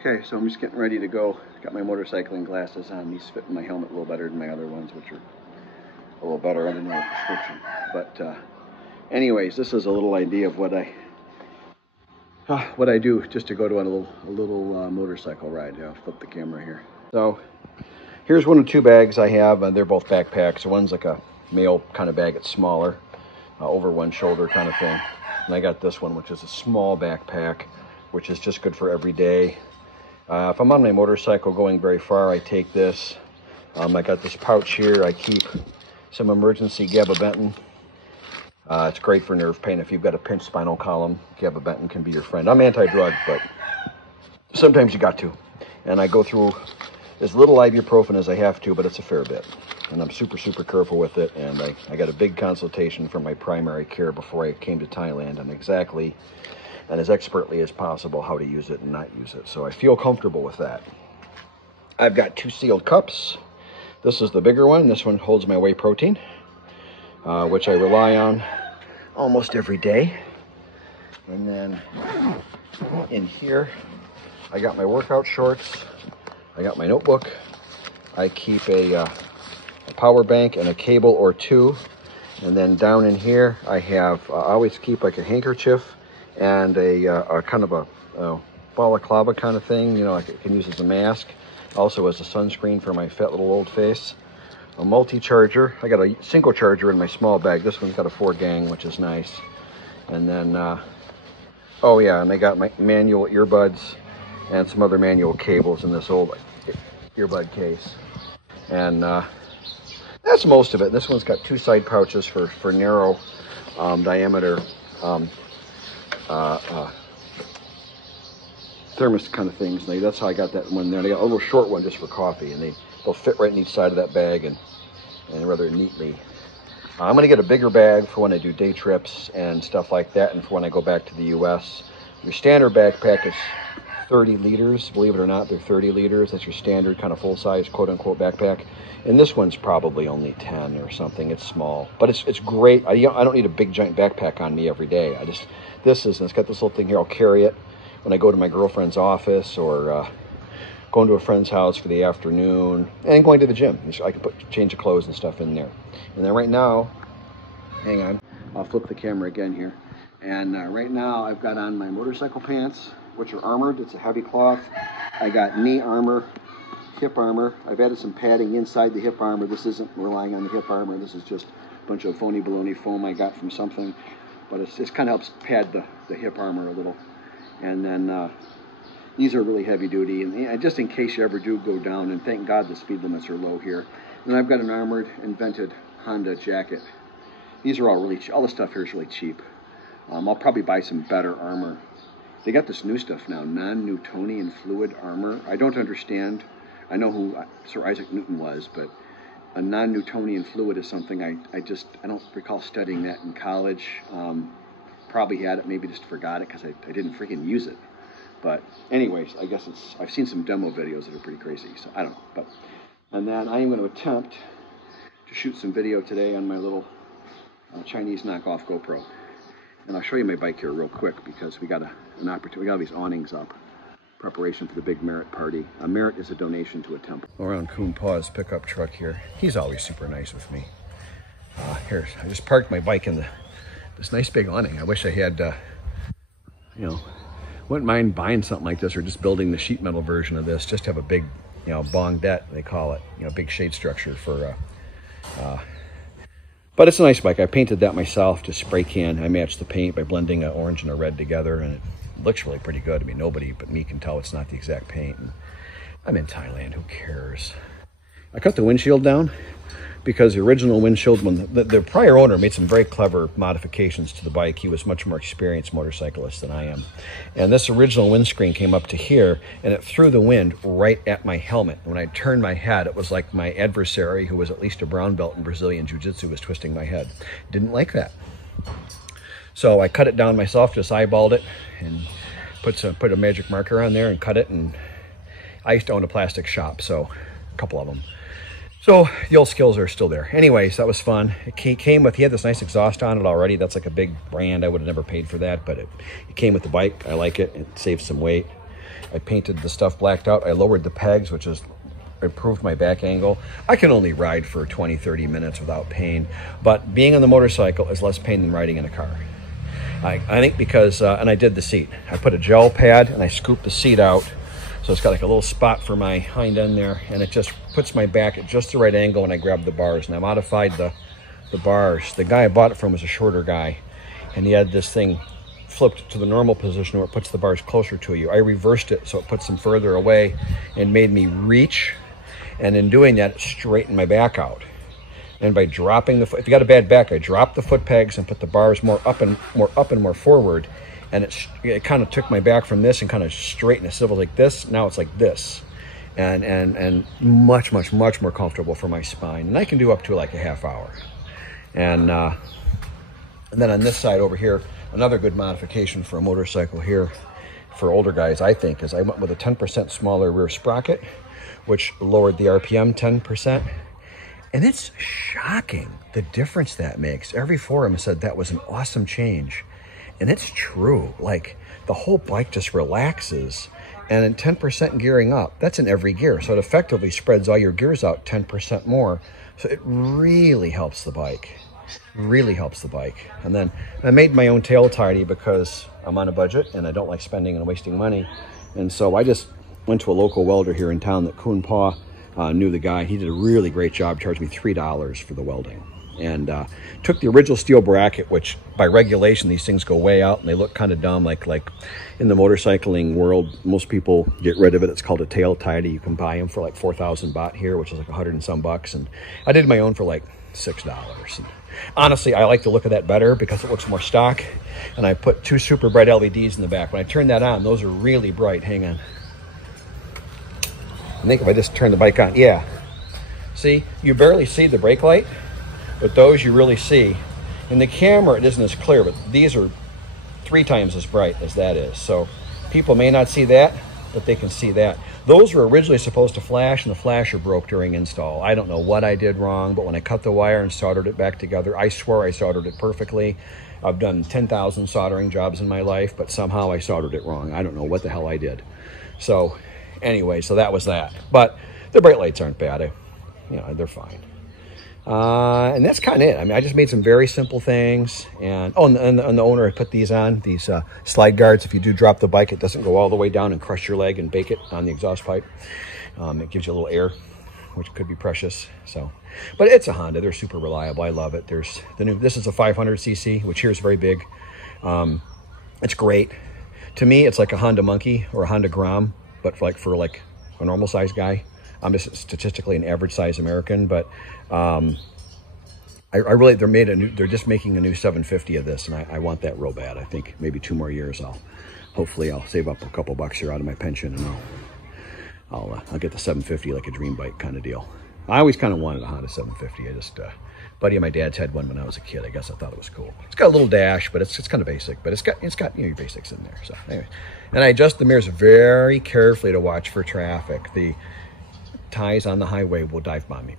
Okay, so I'm just getting ready to go. Got my motorcycling glasses on. These fit in my helmet a little better than my other ones, which are a little better. I didn't know a prescription. But anyways, this is a little idea of what I do just to go to a little motorcycle ride. Yeah, I'll flip the camera here. So here's one of two bags I have, and they're both backpacks. One's like a male kind of bag. It's smaller, over one shoulder kind of thing. And I got this one, which is a small backpack, which is just good for every day. If I'm on my motorcycle going very far, I take this. I got this pouch here. I keep some emergency gabapentin. It's great for nerve pain. If you've got a pinched spinal column, gabapentin can be your friend. I'm anti-drug, but sometimes you got to. And I go through as little ibuprofen as I have to, but it's a fair bit. And I'm super, super careful with it. And I got a big consultation from my primary care before I came to Thailand on exactly and as expertly as possible how to use it and not use it. So I feel comfortable with that. I've got 2 sealed cups. This is the bigger one. This one holds my whey protein, which I rely on almost every day. And then in here, I got my workout shorts. I got my notebook. I keep a power bank and a cable or 2. And then down in here, I have, I always keep like a handkerchief and a kind of a balaclava kind of thing, you know, I can use as a mask. Also as a sunscreen for my fat little old face. A multi-charger. I got a single charger in my small bag. This one's got a 4-gang, which is nice. And then, oh yeah, and I got my manual earbuds and some other manual cables in this old earbud case. And that's most of it. This one's got 2 side pouches for narrow diameter thermos kind of things. And that's how I got that one there. And I got a little short one just for coffee, and they'll fit right in each side of that bag and rather neatly. I'm going to get a bigger bag for when I do day trips and stuff like that, and for when I go back to the US. Your standard backpack is 30 liters. Believe it or not, they're 30 liters. That's your standard kind of full-size, quote-unquote, backpack. And this one's probably only 10 or something. It's small, but it's great. I don't need a big giant backpack on me every day. It's got this little thing here. I'll carry it when I go to my girlfriend's office or going to a friend's house for the afternoon and going to the gym. I can change of clothes and stuff in there. And then right now, hang on, I'll flip the camera again here. And right now I've got on my motorcycle pants, which are armored. It's a heavy cloth. I got knee armor, hip armor. I've added some padding inside the hip armor. This isn't relying on the hip armor. This is just a bunch of phony baloney foam I got from something. But it kind of helps pad the hip armor a little. And then these are really heavy duty. And just in case you ever do go down, and thank God the speed limits are low here. And I've got an armored, invented Honda jacket. These are all really cheap. All the stuff here is really cheap. I'll probably buy some better armor. They got this new stuff now, non-Newtonian fluid armor. I don't understand. I know who Sir Isaac Newton was, but a non-Newtonian fluid is something I don't recall studying that in college. Probably had it, maybe just forgot it because I didn't freaking use it. But anyways, I guess I've seen some demo videos that are pretty crazy, so I don't know. And then I am going to attempt to shoot some video today on my little Chinese knockoff GoPro. And I'll show you my bike here real quick because we got an opportunity. We got all these awnings up. Preparation for the big Merit party. A Merit is a donation to a temple. Around Coon Paw's pickup truck here. He's always super nice with me. Here, I just parked my bike in this nice big awning. I wish I had, wouldn't mind buying something like this or just building the sheet metal version of this. Just have a big, bongette, they call it. Big shade structure for, but it's a nice bike. I painted that myself, just spray can. I matched the paint by blending an orange and a red together, and it looks really pretty good. I mean, nobody but me can tell it's not the exact paint. And I'm in Thailand, who cares? I cut the windshield down because the original windshield, when the prior owner made some very clever modifications to the bike. He was much more experienced motorcyclist than I am. And this original windscreen came up to here, and it threw the wind right at my helmet. When I turned my head, it was like my adversary, who was at least a brown belt in Brazilian Jiu-Jitsu, was twisting my head. Didn't like that. So I cut it down myself, just eyeballed it, and put a magic marker on there and cut it. And I used to own a plastic shop, so a couple of them. So the old skills are still there. Anyways, that was fun. It came with, he had this nice exhaust on it already. That's like a big brand. I would have never paid for that, but it came with the bike. I like it. It saves some weight. I painted the stuff blacked out. I lowered the pegs, which is improved my back angle. I can only ride for 20, 30 minutes without pain, but being on the motorcycle is less pain than riding in a car. I think because, and I did the seat. I put a gel pad and I scooped the seat out. So it's got like a little spot for my hind end there, and it just puts my back at just the right angle when I grab the bars. And I modified the bars. The guy I bought it from was a shorter guy, and he had this thing flipped to the normal position where it puts the bars closer to you. I reversed it so it puts them further away and made me reach. And in doing that, it straightened my back out. And by dropping the foot, if you got a bad back, I dropped the foot pegs and put the bars more up and more forward. And it kind of took my back from this and kind of straightened it. So it was like this, now it's like this. And much more comfortable for my spine. And I can do up to like a half hour. And then on this side over here, another good modification for a motorcycle here for older guys, I think, is I went with a 10% smaller rear sprocket, which lowered the RPM 10%. And it's shocking the difference that makes. Every forum said that was an awesome change. And it's true. Like, the whole bike just relaxes. And then 10% gearing up, that's in every gear. So it effectively spreads all your gears out 10% more. So it really helps the bike. Really helps the bike. And then I made my own tail tidy because I'm on a budget and I don't like spending and wasting money. And so I just went to a local welder here in town that Kun Pa knew the guy. He did a really great job, charged me $3 for the welding. And took the original steel bracket, which by regulation, these things go way out and they look kind of dumb. Like in the motorcycling world, most people get rid of it. It's called a tail tidy. You can buy them for like 4,000 baht here, which is like 100 and some bucks. And I did my own for like $6. And honestly, I like the look of that better because it looks more stock. And I put 2 super bright LEDs in the back. When I turn that on, those are really bright. Hang on. I think if I just turn the bike on, yeah. See, you barely see the brake light, but those you really see. In the camera, it isn't as clear, but these are 3 times as bright as that is. So people may not see that, but they can see that. Those were originally supposed to flash, and the flasher broke during install. I don't know what I did wrong, but when I cut the wire and soldered it back together, I swear I soldered it perfectly. I've done 10,000 soldering jobs in my life, but somehow I soldered it wrong. I don't know what the hell I did. So anyway, so that was that. But the brake lights aren't bad. They're fine. And that's kind of it. I mean, I just made some very simple things. And the owner, I put these on, these slide guards. If you do drop the bike, it doesn't go all the way down and crush your leg and bake it on the exhaust pipe. It gives you a little air, which could be precious. So, but it's a Honda. They're super reliable. I love it. There's the new. This is a 500cc, which here is very big. It's great. To me, it's like a Honda Monkey or a Honda Grom, but for a normal size guy. I'm just statistically an average size American, but they're just making a new 750 of this, and I want that real bad. I think maybe 2 more years hopefully I'll save up a couple bucks here out of my pension, and I'll get the 750 like a dream bike kind of deal. I always kind of wanted a Honda 750. I just buddy of my dad's had one when I was a kid. I guess I thought it was cool. It's got a little dash, but it's kind of basic, but it's got your basics in there. So anyway, and I adjust the mirrors very carefully to watch for traffic. The Thais on the highway will dive bomb you.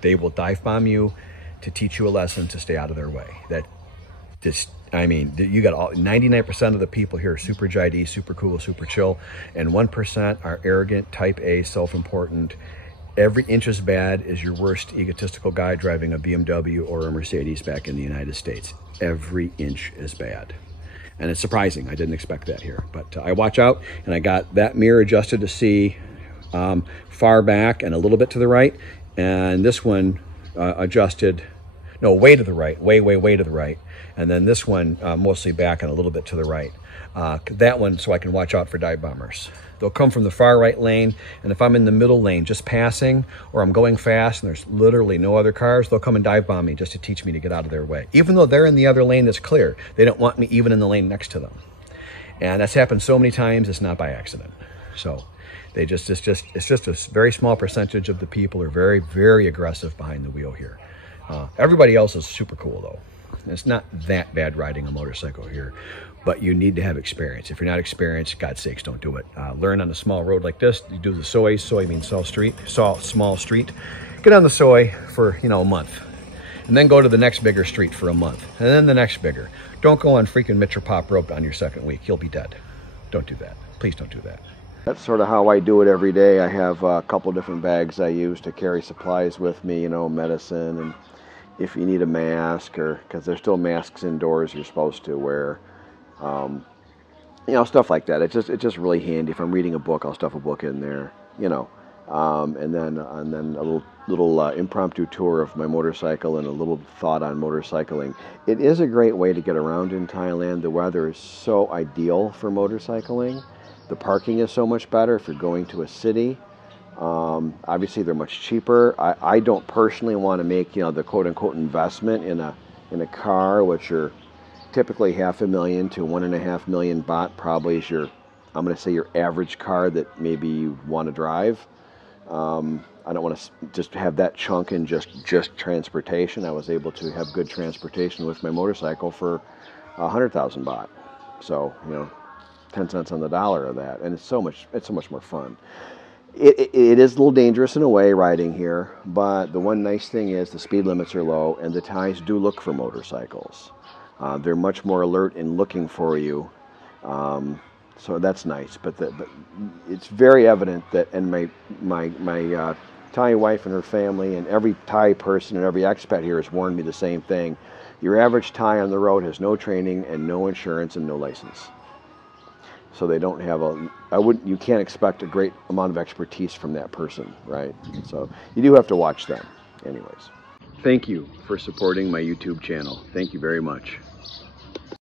They will dive bomb you to teach you a lesson to stay out of their way. You got 99% of the people here are super JID, super cool, super chill, and 1% are arrogant, type A, self-important. Every inch as bad as your worst egotistical guy driving a BMW or a Mercedes back in the United States. Every inch is bad. And it's surprising. I didn't expect that here. But I watch out, and I got that mirror adjusted to see far back and a little bit to the right, and this one adjusted, no, way to the right, way to the right, and then this one mostly back and a little bit to the right. That one so I can watch out for dive bombers. They'll come from the far right lane, and if I'm in the middle lane just passing, or I'm going fast and there's literally no other cars, they'll come and dive bomb me just to teach me to get out of their way. Even though they're in the other lane that's clear, they don't want me even in the lane next to them. And that's happened so many times, it's not by accident. So it's just a very small percentage of the people are very, very aggressive behind the wheel here. Everybody else is super cool though. It's not that bad riding a motorcycle here, but you need to have experience. If you're not experienced, God's sakes, don't do it. Learn on a small road like this. You do the soy means small street. Get on the soy for, a month, and then go to the next bigger street for a month, and then the next bigger. Don't go on freaking Mitchell Pop Road on your second week. You'll be dead. Don't do that. Please don't do that. That's sort of how I do it every day. I have a couple different bags I use to carry supplies with me, you know, medicine, and if you need a mask, or because there's still masks indoors you're supposed to wear, you know, stuff like that. It's just really handy. If I'm reading a book, I'll stuff a book in there, you know, and then a little impromptu tour of my motorcycle and a little thought on motorcycling. It is a great way to get around in Thailand. The weather is so ideal for motorcycling. The parking is so much better if you're going to a city. Obviously, they're much cheaper. I don't personally want to make, you know, the quote-unquote investment in a car, which are typically $500,000 to 1.5 million baht. Probably is I'm going to say your average car that maybe you want to drive. I don't want to just have that chunk in just transportation. I was able to have good transportation with my motorcycle for 100,000 baht. So, you know, 10 cents on the dollar of that, and it's so much more fun. It is a little dangerous in a way riding here, but the one nice thing is the speed limits are low, and the Thais do look for motorcycles. They're much more alert in looking for you, so that's nice. But it's very evident that, and my Thai wife and her family, and every Thai person and every expat here has warned me the same thing. Your average Thai on the road has no training and no insurance and no license. So they don't have you can't expect a great amount of expertise from that person, right? So you do have to watch them. Anyways, thank you for supporting my YouTube channel. Thank you very much.